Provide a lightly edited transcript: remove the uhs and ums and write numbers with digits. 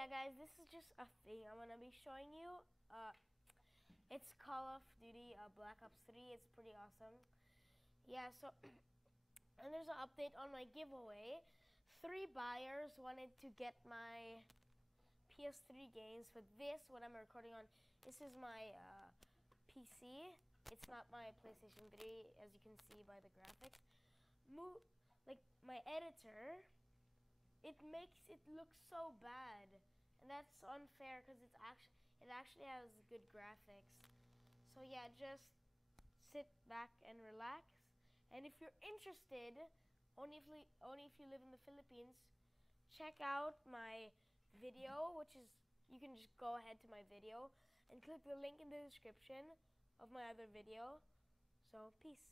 yeah, guys, this is just a thing I'm gonna be showing you. It's Call of Duty Black Ops 3. It's pretty awesome. Yeah, so and there's an update on my giveaway. 3 buyers wanted to get my PS3 games, but this, what I'm recording on, this is my PC. It's not my PlayStation 3, as you can see by the graphics. Like my editor, it makes it look so bad, and that's unfair because it actually has good graphics. So yeah, just sit back and relax. And if you're interested, only if you live in the Philippines, check out my video, which is, you can just go ahead to my video and click the link in the description of my other video. So peace.